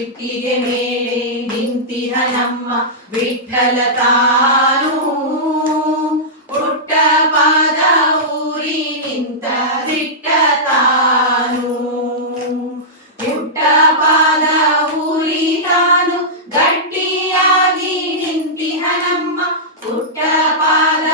ಇಟ್ಟಿಗೆ ಮೇಲೆ ನಿಂತಿಹ ನಮ್ಮ ವಿಠ್ಠಲ ತಾನು ಪುಟ್ಟ ಪಾದ ಊರಿ ನಿಂತ ದಿಟ್ಟ ತಾನು ಪುಟ್ಟ ಪಾದ ಊರಿ ತಾನು ಗಟ್ಟಿಯಾಗಿ ನಿಂತಿಹ ನಮ್ಮ ಪುಟ್ಟ ಪಾದ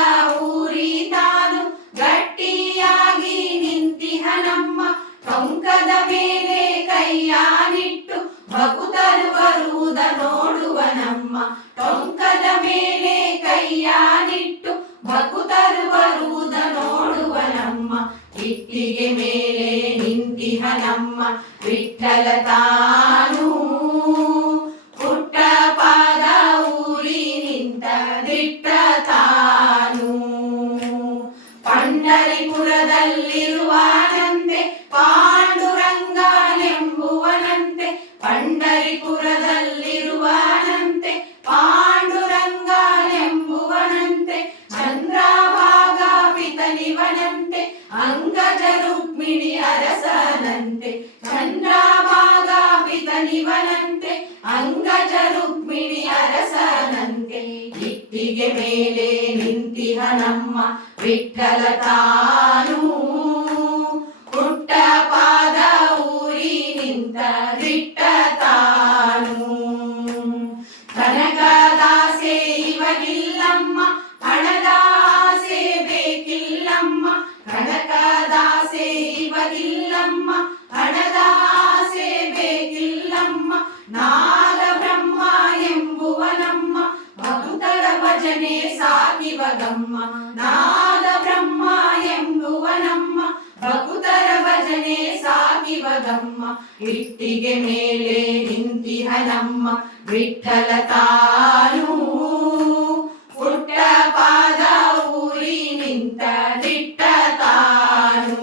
ಊರಿ ತಾನು ಗಟ್ಟಿಯಾಗಿ ನಿಂತಿಹ ನಮ್ಮ ಟೊಂಕದ ಮೇಲೆ ಕೈಯಾನಿಟ್ಟು ಭಕುತರು ಬರುವುದ ನೋಡುವ ನಮ್ಮ ಟೊಂಕದ ಮೇಲೆ ಕೈಯಾನಿಟ್ಟು ಭಕುತರು ಬರುವುದ ನೋಡುವ ನಮ್ಮ ಇಟ್ಟಿಗೆ ಮೇಲೆ ನಿಂತಿಹ ನಮ್ಮ ವಿಠ್ಠಲ ತಾನು ಪುಟ್ಟ ಪಾದ ಊರಿ ನಿಂತ ದಿಟ್ಟ ತಾನು ಪಂಢರಿಪುರದಲ್ಲಿರುವನಂತೆ ಪಾಂಡುರಂಗನೆಂಬುವನಂತೆ ಪಂಢರಿಪುರದಲ್ಲಿರುವನಂತೆ ಪಾಂಡುರಂಗನೆಂಬುವನಂತೆ ಚಂದ್ರಭಾಗ ಪಿತನಿವನಂತೆ ಅಂಗಜ ರುಕ್ಮಿಣಿ ಅರಸನಂತೆ ಚಂದ್ರಭಾಗ ಪಿತನಿವನಂತೆ ಅಂಗಜ ರುಕ್ಮಿಣಿ ಅರಸನಂತೆ ಇಟ್ಟಿಗೆ ಮೇಲೆ ನಿಂತಿಹ ನಮ್ಮ ವಿಠ್ಠಲ ತಾನು ಪುಟ್ಟ ಪಾದ ಊರಿ ನಿಂತ ದಿಟ್ಟ ತಾನು ಕನಕದಾಸೆ ಇವಗಿಲ್ಲಮ್ಮ ಹಣದ ಆಸೆ ಬೇಕಿಲ್ಲಮ್ಮ ಕನಕದಾಸೆ ಇವಗಿಲ್ಲಮ್ಮ ಹಣದ ಆಸೆ ಬೇಕಿಲ್ಲಮ್ಮ ನಾದ ಬ್ರಹ್ಮ ಎಂಬುವ ನಮ್ಮ ಭಕ್ತರ ಭಜನೆ ಸಾಗಿವಗಮ್ಮ ನಾದ ಬ್ರಹ್ಮ ಎಂಬುವ ನಮ್ಮ ಭಕ್ತರ ಭಜನೆ ಸಾಗಿವಗಮ್ಮ ಇಟ್ಟಿಗೆ ಮೇಲೆ ನಿಂತಿಹ ನಮ್ಮ ವಿಠ್ಠಲ ತಾನು ಪುಟ್ಟ ಪಾದ ಊರಿ ನಿಂತ ದಿಟ್ಟ ತಾನು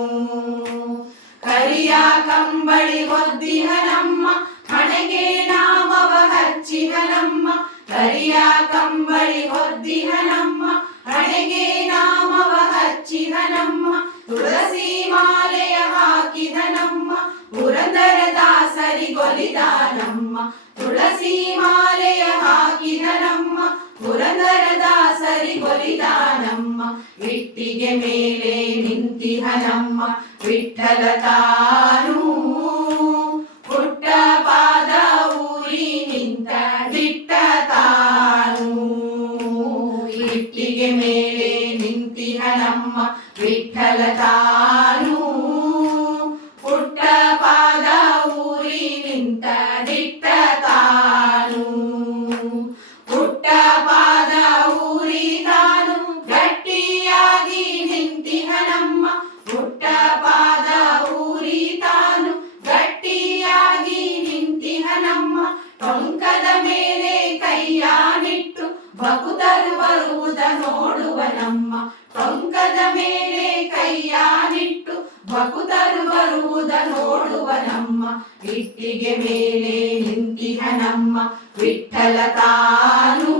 ಕರಿಯ ಕಂಬಳಿ ಹೊದ್ದಿಹ ನಮ್ಮ ಹಣೆಗೆ ನಾಮವ ಹಚ್ಚಿಹ ನಮ್ಮ ಕರಿಯ ಕಂಬಳಿ ಹೊದ್ದಿಹ ನಮ್ಮ ಹಣೆಗೆ ನಾಮವ ಹಚ್ಚಿದ ನಮ್ಮ ತುಳಸಿ ಮಾಲೆಯ ಹಾಕಿದ ನಮ್ಮ ಪುರಂದರ ದಾಸರಿಗೊಲಿದ ನಮ್ಮ ತುಳಸಿ ಮಾಲೆಯ ಹಾಕಿದ ನಮ್ಮ ಪುರಂದರ ದಾಸರಿಗೊಲಿದ ನಮ್ಮ ಇಟ್ಟಿಗೆ ಮೇಲೆ ನಿಂತಿಹ ನಮ್ಮ ವಿಠ್ಠಲ ತಾನು ಪುಟ್ಟ ಪಾದ ಊರಿ ನಿಂತ ದಿಟ್ಟ ತಾನು ಇಟ್ಟಿಗೆ ಮೇಲೆ ನಿಂತಿಹ ನಮ್ಮ ವಿಠ್ಠಲ ತಾನು ಪುಟ್ಟ ಪಾದ ಊರಿ ನಿಂತ ದಿಟ್ಟ ತಾನು ಪುಟ್ಟ ಪಾದ ಊರಿ ತಾನು ಗಟ್ಟಿಯಾಗಿ ನಿಂತಿಹ ನಮ್ಮ ಪುಟ್ಟ ಪಾದ ಊರಿ ತಾನು ಗಟ್ಟಿಯಾಗಿ ನಿಂತಿಹ ನಮ್ಮ ಟೊಂಕದ ಮೇಲೆ ಕೈಯಾನಿಟ್ಟು ಭಕುತರು ಬರುವುದ ನೋಡುವ ನಮ್ಮ ಟೊಂಕದ ಮೇಲೆ ಕೈಯಾನಿಟ್ಟು ಭಕುತರು ಬರುವುದ ನೋಡುವ ನಮ್ಮ ಇಟ್ಟಿಗೆ ಮೇಲೆ ನಿಂತಿಹ ನಮ್ಮ ವಿಠ್ಠಲ ತಾನು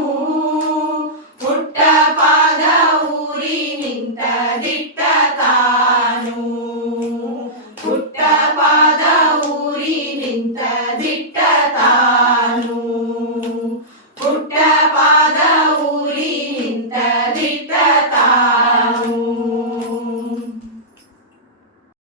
ಪುಟ್ಟ ಪಾದ ಊರಿ ನಿಂತ ದಿಟ್ಟ ತಾನು ಪುಟ್ಟ ಪಾದ ಊರಿ ನಿಂತ ದಿಟ್ಟ ತಾನು ಪುಟ್ಟ ಪಾದ ಊರಿ ನಿಂತ ದಿಟ್ಟ